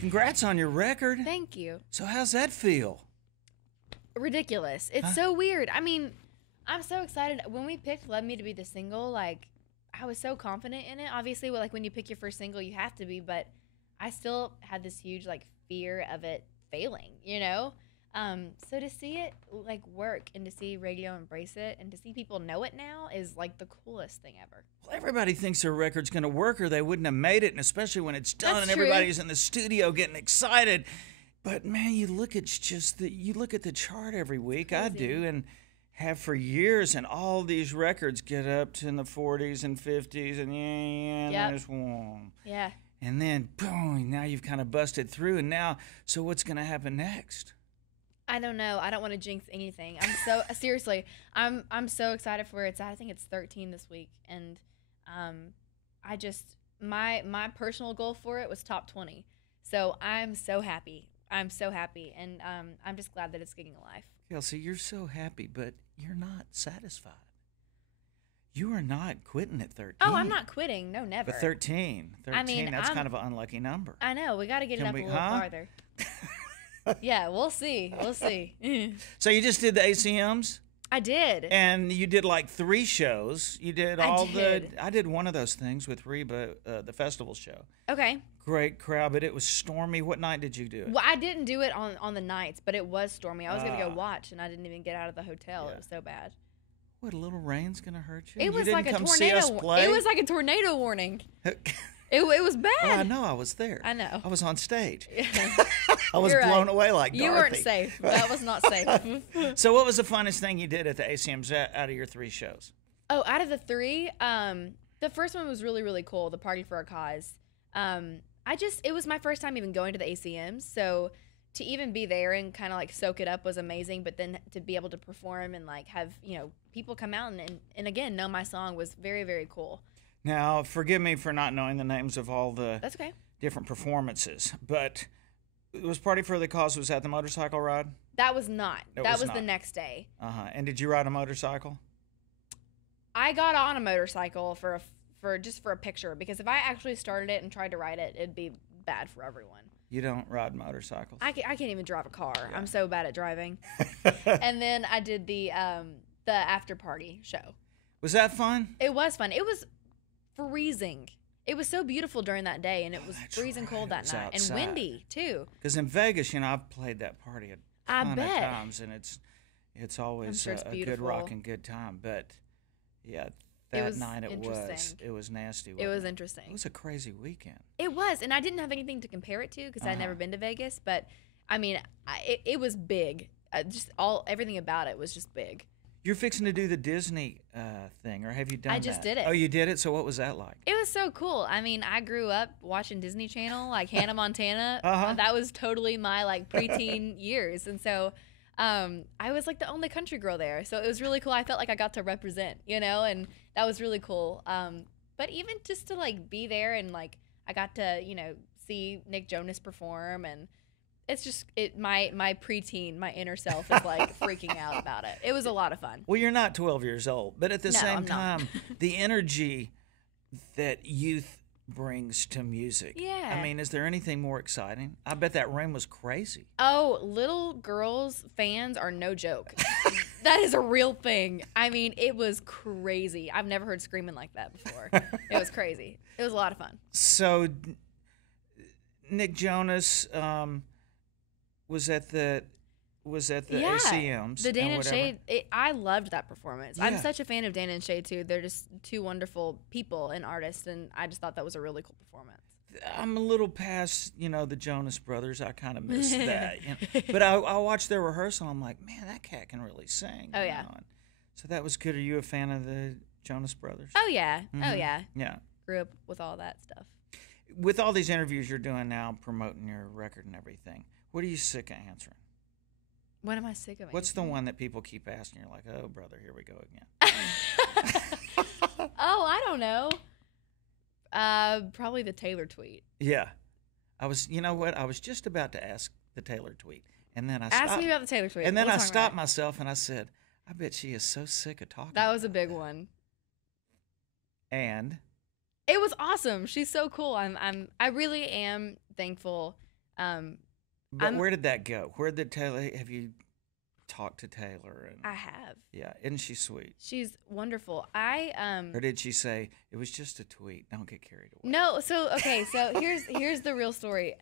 Congrats on your record. Thank you. So how's that feel? Ridiculous. It's so weird. I mean, I'm so excited. When we picked Love Me to be the single, like, I was so confident in it. Obviously, like, when you pick your first single, you have to be, but I still had this huge, like, fear of it failing, you know? So to see it, like, work and to see radio embrace it and to see people know it now is, like, the coolest thing ever. Well, everybody thinks their record's going to work or they wouldn't have made it, and especially when it's done and True. everybody's in the studio getting excited. But, man, you look at the chart every week. I do, and have for years, and all these records get up to in the 40s and 50s, and and there's one. Yeah. And then, boom, now you've kind of busted through, and now, so what's going to happen next? I don't know. I don't want to jinx anything. I'm so seriously. I'm so excited for it. I think it's 13 this week, and I just my personal goal for it was top 20. So I'm so happy. I'm so happy, and I'm just glad that it's getting a life. Kelsey, you're so happy, but you're not satisfied. You are not quitting at 13. Oh, I'm not quitting. No, never. But 13, I mean, that's kind of an unlucky number. I know. We got to get it up a little farther. Yeah, we'll see. We'll see. So you just did the ACMs? I did. And you did like 3 shows. You did I did one of those things with Reba, the festival show. Okay. Great crowd, but it was stormy. What night did you do it? Well, I didn't do it on the nights, but it was stormy. I was going to go watch, and I didn't even get out of the hotel. Yeah. It was so bad. What, a little rain's going to hurt you? It was you like didn't a come tornado. See us play? It was like a tornado warning. It was bad. Well, I know. I was there. I know. I was on stage. I was blown away like Dorothy. You weren't safe. That was not safe. So what was the funnest thing you did at the ACMs out of your 3 shows? Oh, out of the 3, the first one was really, really cool, the Party for a Cause. It was my first time even going to the ACMs, so to even be there and kind of like soak it up was amazing, but then to be able to perform and like have, people come out and again, know my song was very, very cool. Now, forgive me for not knowing the names of all the That's okay. different performances, but was Party for the Cause, was that the motorcycle ride? That was not. That was the next day. And did you ride a motorcycle? I got on a motorcycle for a picture, because if I actually started it and tried to ride it, it'd be bad for everyone. You don't ride motorcycles? I can't even drive a car. Yeah. I'm so bad at driving. And then I did the after party show. Was that fun? It was fun. It was freezing. It was so beautiful during that day, and it was freezing cold that night, outside. And windy too. Because in Vegas, I've played that party a ton of times, and it's always a good rock and good time. But yeah, that night it was nasty. It was interesting. It was a crazy weekend. It was, and I didn't have anything to compare it to because I'd never been to Vegas. But I mean, it was big. Everything about it was just big. You're fixing to do the Disney thing, or have you done that? I just did it. Oh, you did it? So what was that like? It was so cool. I mean, I grew up watching Disney Channel, like Hannah Montana. That was totally my like preteen years. And so I was like the only country girl there. So it was really cool. I felt like I got to represent, and that was really cool. But even just to like be there and like I got to, see Nick Jonas perform, and it's just my preteen, my inner self is like freaking out about it. It was a lot of fun. Well, you're not 12 years old, but at the same time, the energy that youth brings to music. Yeah. I mean, is there anything more exciting? I bet that room was crazy. Oh, little girls fans are no joke. That is a real thing. I mean, it was crazy. I've never heard screaming like that before. It was crazy. It was a lot of fun. So, Nick Jonas was at the ACMs. The Dan and Shay. I loved that performance. Yeah. I'm such a fan of Dan and Shay too. They're just 2 wonderful people and artists, and I just thought that was a really cool performance. I'm a little past, the Jonas Brothers. I kind of missed that. But I watched their rehearsal. I'm like, man, that cat can really sing. Oh yeah. So that was good. Are you a fan of the Jonas Brothers? Oh yeah. Mm-hmm. Oh yeah. Yeah. Grew up with all that stuff. With all these interviews you're doing now, promoting your record and everything, what are you sick of answering? What am I sick of? What's the one that people keep asking? You're like, oh, brother, here we go again. Oh, I don't know. Probably the Taylor tweet. Yeah. You know what? I was just about to ask the Taylor tweet. And then I stopped. Ask me about the Taylor tweet. And then I stopped myself and I said, I bet she is so sick of talking. That was a big one. And? It was awesome. She's so cool. I really am thankful But where did that go? Where did Taylor? Have you talked to Taylor? And, I have. Yeah, isn't she sweet? She's wonderful. Or did she say it was just a tweet? Don't get carried away. No. So okay. So here's the real story.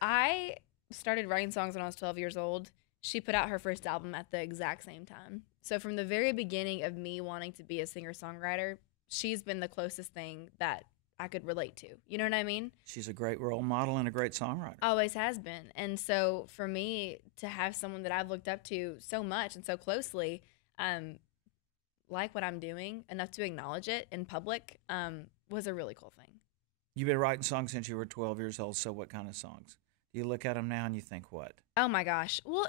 I started writing songs when I was 12 years old. She put out her first album at the exact same time. So from the very beginning of me wanting to be a singer-songwriter, she's been the closest thing that I could relate to. You know what I mean? She's a great role model and a great songwriter. Always has been. And so for me to have someone that I've looked up to so much and so closely, like what I'm doing, enough to acknowledge it in public, was a really cool thing. You've been writing songs since you were 12 years old, so what kind of songs? You look at them now and you think what? Oh my gosh. Well,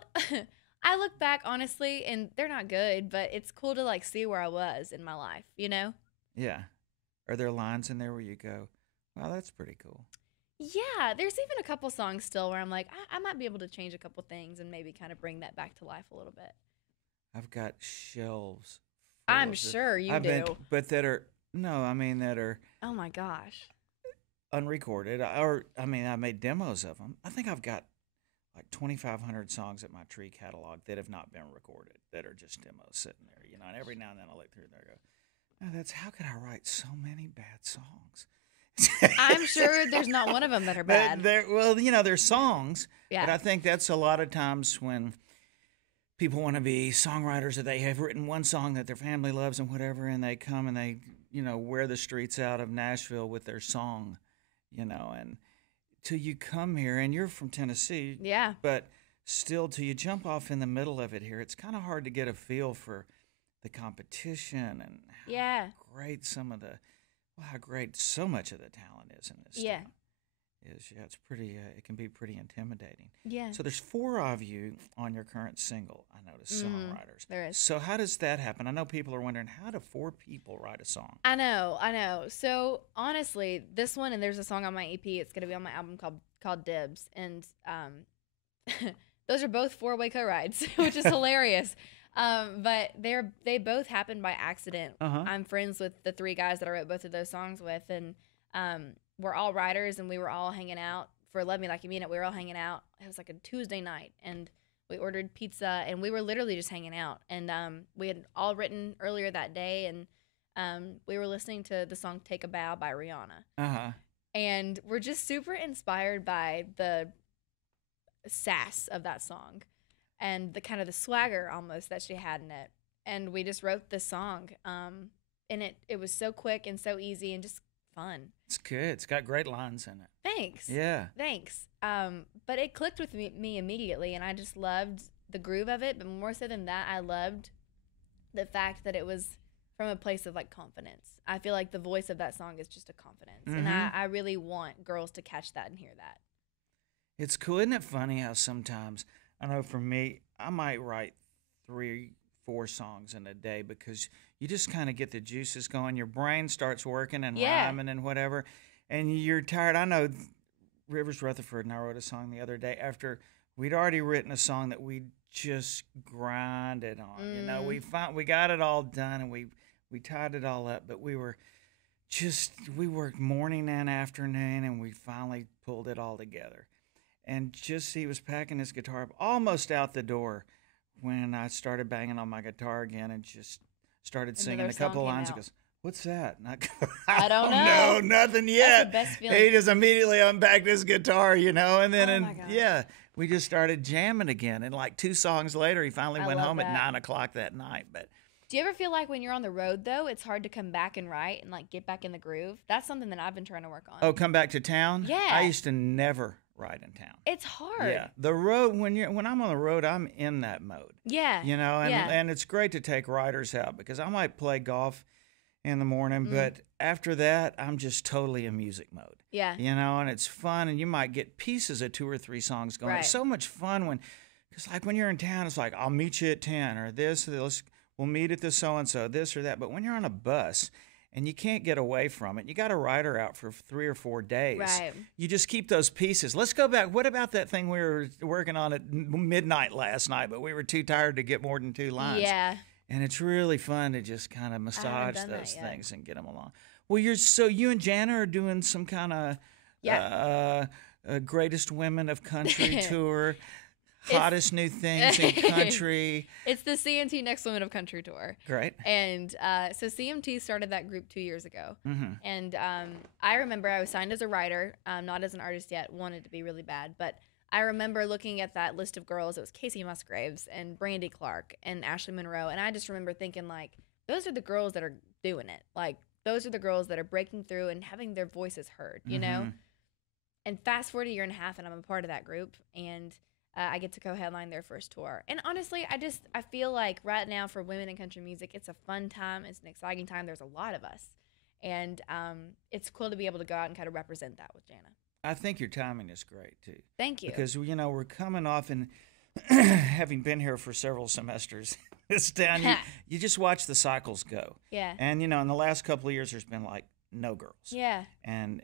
I look back honestly and they're not good, but it's cool to like see where I was in my life, you know? Yeah. Are there lines in there where you go, wow, that's pretty cool? Yeah, there's even a couple songs still where I'm like, I might be able to change a couple things and maybe kind of bring that back to life a little bit. I've got shelves. I'm sure you do. But that are, that are. Oh my gosh. Unrecorded. I made demos of them. I think I've got like 2,500 songs at my tree catalog that have not been recorded, that are just demos sitting there, and every now and then I look through there and go, oh, how could I write so many bad songs? I'm sure there's not one of them that are bad. They're songs, yeah. But I think that's a lot of times when people want to be songwriters, or they have written one song that their family loves and whatever, and they come and they, wear the streets out of Nashville with their song, and till you come here, and you're from Tennessee, yeah, but still till you jump off in the middle of it here, it's kind of hard to get a feel for the competition and how great how great so much of the talent is in this town. It's pretty, it can be pretty intimidating. Yeah. So there's 4 of you on your current single, I noticed, songwriters. There is. So how does that happen? I know people are wondering, how do 4 people write a song? I know. So honestly, this one, and there's a song on my EP, it's going to be on my album called Dibs. And those are both 4-way co-writes, which is hilarious. But they both happened by accident. I'm friends with the 3 guys that I wrote both of those songs with, and we're all writers, and we were all hanging out for Love Me Like You Mean It. We were all hanging out. It was like a Tuesday night, and we ordered pizza, and we were literally just hanging out. And we had all written earlier that day, and we were listening to the song Take a Bow by Rihanna. And we're just super inspired by the sass of that song and the kind of the swagger almost that she had in it. And we just wrote this song, and it was so quick and so easy and just fun. It's good. It's got great lines in it. Thanks. Yeah. Thanks. But it clicked with me immediately, and I just loved the groove of it. But more so than that, I loved the fact that it was from a place of like confidence. I feel like the voice of that song is just a confidence, and I really want girls to catch that and hear that. It's cool. Isn't it funny how sometimes, I know for me, I might write 3-4 songs in a day because you just kind of get the juices going. Your brain starts working and rhyming and whatever, and you're tired. I know Rivers Rutherford and I wrote a song the other day after we'd already written a song that we just grinded on. We got it all done and we tied it all up, but we worked morning and afternoon, and we finally pulled it all together. And he was packing his guitar up almost out the door when I started banging on my guitar again and just started singing a couple lines. He goes, "What's that?" And I don't know. No, nothing yet. That's the best feeling. He just immediately unpacked his guitar, and then we just started jamming again. And like 2 songs later, he finally went home at 9 o'clock that night. But do you ever feel like when you're on the road though, it's hard to come back and write and like get back in the groove? That's something that I've been trying to work on. Oh, come back to town? Yeah. I used to never ride in town. It's hard. Yeah, the road, when I'm on the road, I'm in that mode. Yeah. And it's great to take riders out because I might play golf in the morning, but after that, I'm just totally in music mode. Yeah. And it's fun, and you might get pieces of 2 or 3 songs going. Right. It's so much fun because like when you're in town, it's like, I'll meet you at 10 or this, we'll meet at the so-and-so, this or that. But when you're on a bus and you can't get away from it, you got a rider out for 3 or 4 days. Right. You just keep those pieces. Let's go back. What about that thing we were working on at midnight last night, but we were too tired to get more than 2 lines? Yeah. And it's really fun to just kind of massage those things and get them along. Well, you and Jana are doing some kind of Greatest Women of Country tour. Hottest new things in country. It's the CMT Next Women of Country tour. Great. And so CMT started that group 2 years ago. And I remember I was signed as a writer, not as an artist yet, wanted to be really bad. But I remember looking at that list of girls. It was Casey Musgraves and Brandy Clark and Ashley Monroe. And I just remember thinking, like, those are the girls that are doing it. Like, those are the girls that are breaking through and having their voices heard, you know? And fast forward a year and a half, and I'm a part of that group. And I get to co-headline their first tour. And honestly, I feel like right now for women in country music, it's a fun time. It's an exciting time. There's a lot of us. And it's cool to be able to go out and kind of represent that with Jana. I think your timing is great, too. Thank you. Because, you know, we're coming off and having been here for several semesters, it's down. You just watch the cycles go. Yeah. And, you know, in the last couple of years, there's been, like, no girls. Yeah. And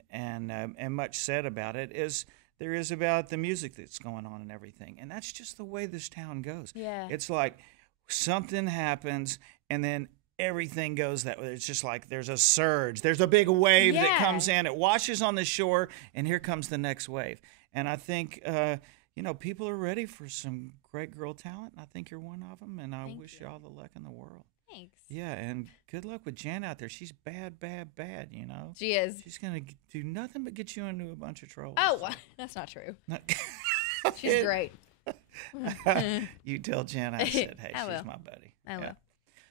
much said about it is there is about the music that's going on and everything. And that's just the way this town goes. Yeah. It's like something happens and then everything goes that way. It's just like there's a surge. There's a big wave that comes in. It washes on the shore, and here comes the next wave. And I think, you know, people are ready for some great girl talent. And I think you're one of them. And I wish you all the luck in the world. Thanks. Yeah, and good luck with Jan out there. She's bad, bad, bad, you know. She is. She's going to do nothing but get you into a bunch of trouble. Oh, that's not true. She's great. You tell Jan I said, hey, she's my buddy. I will.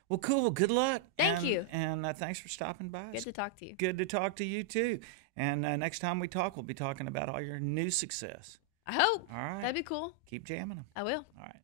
Well, cool. Good luck. Thank you. And thanks for stopping by. Good to talk to you. Good to talk to you, too. And next time we talk, we'll be talking about all your new success. I hope. All right. That'd be cool. Keep jamming them. I will. All right.